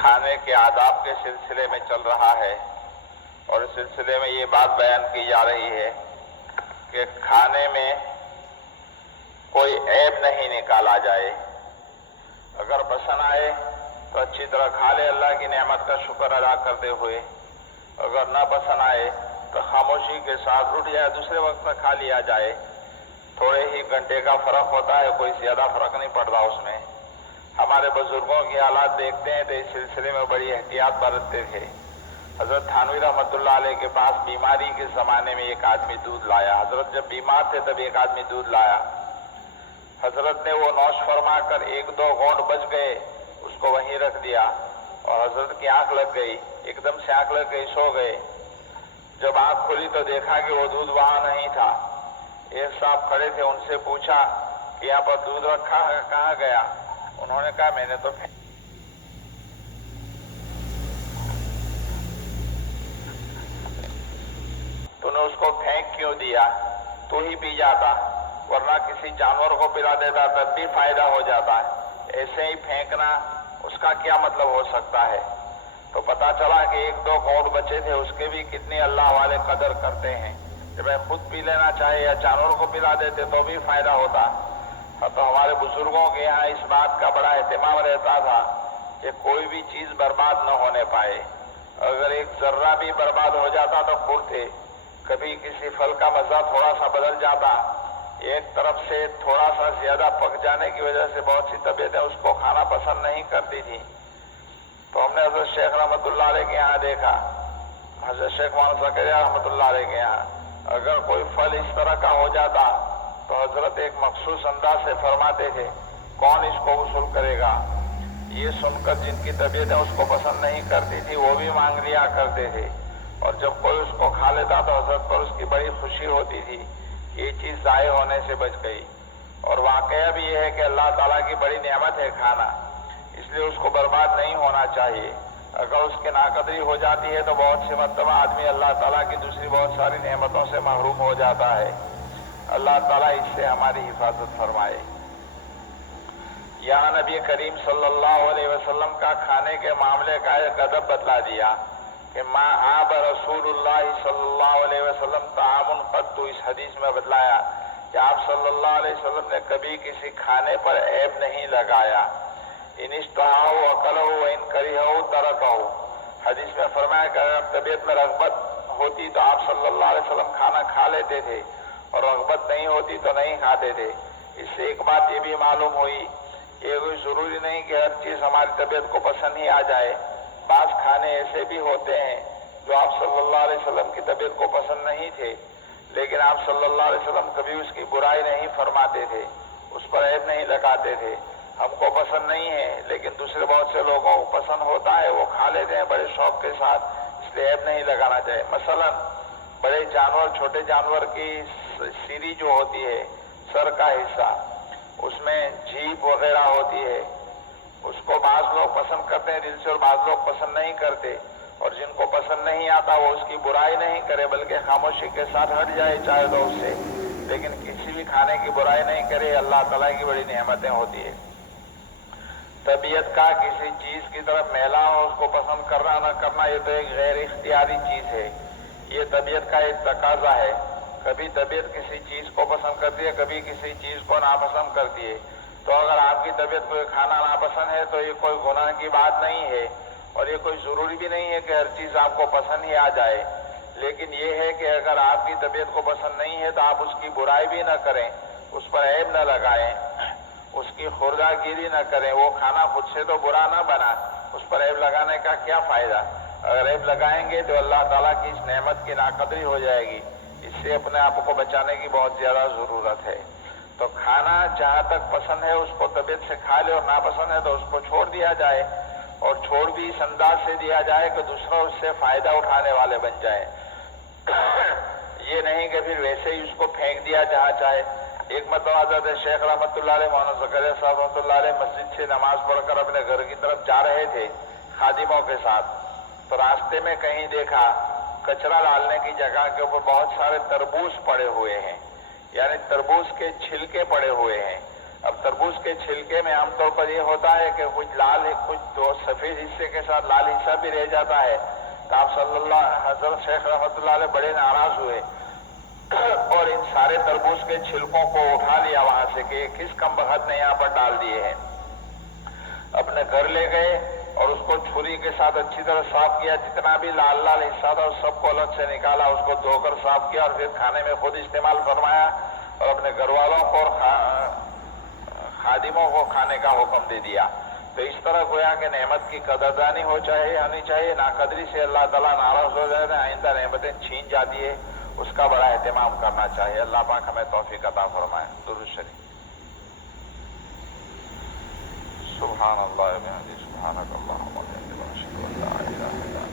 کھانے کے آداب کے سلسلے میں چل رہا ہے اور اس سلسلے میں یہ بات بیان کی جا رہی ہے کہ کھانے میں کوئی عیب نہیں نکالا جائے. اگر پسند آئے تو اچھی طرح کھا لے اللہ کی نعمت کا شکر ادا کرتے ہوئے. اگر نہ پسند آئے تو خاموشی کے ساتھ اٹھ جائے, دوسرے وقت میں کھا لیا جائے. تھوڑے ہی گھنٹے کا فرق ہوتا ہے, کوئی زیادہ فرق نہیں پڑتا اس میں. ہمارے بزرگوں کی حالات دیکھتے ہیں تو اس سلسلے میں بڑی احتیاط برتتے تھے. حضرت تھانوی رحمۃ اللہ علیہ کے پاس بیماری کے زمانے میں ایک آدمی دودھ لایا. حضرت جب بیمار تھے تب ایک آدمی دودھ لایا. حضرت نے وہ نوش فرما کر ایک دو گھونٹ بچ گئے, اس کو وہیں رکھ دیا اور حضرت کی آنکھ لگ گئی. ایک دم سے آنکھ لگ گئی, سو گئے. جب آنکھ کھلی تو دیکھا کہ وہ دودھ وہاں نہیں تھا. ایک صاحب کھڑے تھے, ان سے پوچھا کہ یہاں پر دودھ رکھا ہے, کہاں گیا؟ انہوں نے کہا میں نے تو نے اس کو پھینک کیوں دیا؟ تو ہی پی جاتا, ورنہ کسی جانور کو پلا دیتا تب بھی فائدہ ہو جاتا ہے. ایسے ہی پھینکنا اس کا کیا مطلب ہو سکتا ہے؟ تو پتا چلا کہ ایک دو گھونٹ بچے تھے, اس کے بھی کتنے اللہ والے قدر کرتے ہیں. جب خود پی لینا چاہے یا جانور کو پلا دیتے تو بھی فائدہ ہوتا. تو ہمارے بزرگوں کے یہاں اس بات کا بڑا اہتمام رہتا تھا کہ کوئی بھی چیز برباد نہ ہونے پائے. اگر ایک ذرہ بھی برباد ہو جاتا تو خور تھے. کبھی کسی پھل کا مزہ تھوڑا سا بدل جاتا, ایک طرف سے تھوڑا سا زیادہ پک جانے کی وجہ سے بہت سی طبیعتیں اس کو کھانا پسند نہیں کرتی تھی. تو ہم نے حضرت شیخ رحمۃ اللہ علیہ کے یہاں دیکھا, حضرت شیخ مولانا زکریا رحمۃ اللہ علیہ کے یہاں اگر کوئی پھل اس طرح کا ہو جاتا تو حضرت ایک مخصوص انداز سے فرماتے تھے کون اس کو وصول کرے گا. یہ سن کر جن کی طبیعتیں اس کو پسند نہیں کرتی تھی وہ بھی مانگ لیا کرتے تھے, اور جب کوئی اس کو کھا لیتا تو حضرت پر اس کی بڑی خوشی ہوتی تھی کہ یہ چیز ضائع ہونے سے بچ گئی. اور واقعہ بھی یہ ہے کہ اللہ تعالیٰ کی بڑی نعمت ہے کھانا, اس لیے اس کو برباد نہیں ہونا چاہیے. اگر اس کی ناقدری ہو جاتی ہے تو بہت سی مرتبہ آدمی اللہ تعالیٰ کی دوسری بہت ساری نعمتوں سے محروم ہو جاتا ہے. اللہ تعالیٰ اس سے ہماری حفاظت فرمائے. یہاں نبی کریم صلی اللہ علیہ وسلم کا کھانے کے معاملے کا ایک ادب بتلا دیا کہ ما آب رسول اللہ صلی اللہ علیہ وسلم طعام قط. اس حدیث میں بتلایا کہ آپ صلی اللہ علیہ وسلم نے کبھی کسی کھانے پر عیب نہیں لگایا. ان اشتہاہ اکلہ وان کرہہ ترکہ. حدیث میں فرمایا کہ اگر طبیعت میں رغبت ہوتی تو آپ صلی اللہ علیہ وسلم کھانا کھا لیتے تھے, اور رغبت نہیں ہوتی تو نہیں کھاتے تھے. اس سے ایک بات یہ بھی معلوم ہوئی کہ کوئی ضروری نہیں کہ ہر چیز ہماری طبیعت کو پسند ہی آ جائے. بعض کھانے ایسے بھی ہوتے ہیں جو آپ صلی اللہ علیہ وسلم کی طبیعت کو پسند نہیں تھے, لیکن آپ صلی اللہ علیہ وسلم کبھی اس کی برائی نہیں فرماتے تھے, اس پر عیب نہیں لگاتے تھے. ہم کو پسند نہیں ہے لیکن دوسرے بہت سے لوگوں کو پسند ہوتا ہے, وہ کھا لیتے ہیں بڑے شوق کے ساتھ, اس لیے عیب نہیں لگانا چاہیے. مثلا بڑے جانور, چھوٹے جانور کی سیری جو ہوتی ہے, سر کا حصہ, اس میں جیب وغیرہ ہوتی ہے, اس کو بعض لوگ پسند کرتے ہیں دل سے اور بعض لوگ پسند نہیں کرتے. اور جن کو پسند نہیں آتا وہ اس کی برائی نہیں کرے بلکہ خاموشی کے ساتھ ہٹ جائے چاہے تو اس سے, لیکن کسی بھی کھانے کی برائی نہیں کرے. اللہ تعالیٰ کی بڑی نعمتیں ہوتی ہے. طبیعت کا کسی چیز کی طرف میلان اور اس کو پسند کرنا نہ کرنا یہ تو ایک غیر اختیاری چیز ہے, یہ طبیعت کا ایک تقاضا ہے. کبھی طبیعت کسی چیز کو پسند کرتی ہے, کبھی کسی چیز کو ناپسند کرتی ہے. تو اگر آپ کی طبیعت کو کھانا ناپسند ہے تو یہ کوئی گناہ کی بات نہیں ہے, اور یہ کوئی ضروری بھی نہیں ہے کہ ہر چیز آپ کو پسند ہی آ جائے. لیکن یہ ہے کہ اگر آپ کی طبیعت کو پسند نہیں ہے تو آپ اس کی برائی بھی نہ کریں, اس پر عیب نہ لگائیں, اس کی خوردہ گیری نہ کریں. وہ کھانا خود سے تو برا نہ بنا, اس پر عیب لگانے کا کیا فائدہ؟ اگر عیب لگائیں گے تو اللہ تعالیٰ کی اس نعمت کی ناقدری ہو جائے گی. اس سے اپنے آپ کو بچانے کی بہت زیادہ ضرورت ہے. تو کھانا جہاں تک پسند ہے اس کو طبیعت سے کھا لے, اور ناپسند ہے تو اس کو چھوڑ دیا جائے, اور چھوڑ بھی اس انداز سے دیا جائے کہ دوسرا اس سے فائدہ اٹھانے والے بن جائے. یہ نہیں کہ پھر ویسے ہی اس کو پھینک دیا جہاں چاہے. ایک مرتبہ حضرت شیخ رحمۃ اللہ علیہ مولانا زکریا صاحب رحمۃ اللہ علیہ مسجد سے نماز پڑھ کر اپنے گھر کی طرف جا رہے تھے خادموں کے ساتھ, تو راستے میں کہیں دیکھا کچرا ڈالنے کی جگہ کے اوپر بہت سارے تربوز پڑے ہوئے ہیں, یعنی تربوز کے چھلکے پڑے ہوئے ہیں. اب تربوز کے چھلکے میں عام طور پر یہ ہوتا ہے کہ کچھ لال کچھ دو سفید حصے کے ساتھ لال حصہ بھی رہ جاتا ہے، تو آپ صلی اللہ حضرت شیخ رحمۃ اللہ علیہ بڑے ناراض ہوئے اور ان سارے تربوز کے چھلکوں کو اٹھا لیا وہاں سے کہ کس کم بخت نے یہاں پر ڈال دیے ہیں. اپنے گھر لے گئے اور اس کو چھری کے ساتھ اچھی طرح صاف کیا، جتنا بھی لال لال حصہ تھا اس سب کو الگ سے نکالا، اس کو دھو کر صاف کیا اور پھر کھانے میں خود استعمال فرمایا اور اپنے گھر والوں کو اور خادموں کو کھانے کا حکم دے دیا. تو اس طرح گویا کہ نعمت کی قدردانی ہونی چاہیے. ناقدری سے اللہ تعالیٰ ناراض ہو جائے نا، آئندہ نعمتیں چھین جاتی ہے، اس کا بڑا اہتمام کرنا چاہیے. اللہ پاک ہمیں توفیق عطا فرمائے. درود شریف. سبحان اللہ و بحمدہ، سبحانک اللہم و بحمدک، اشہد ان لا الہ الا انت.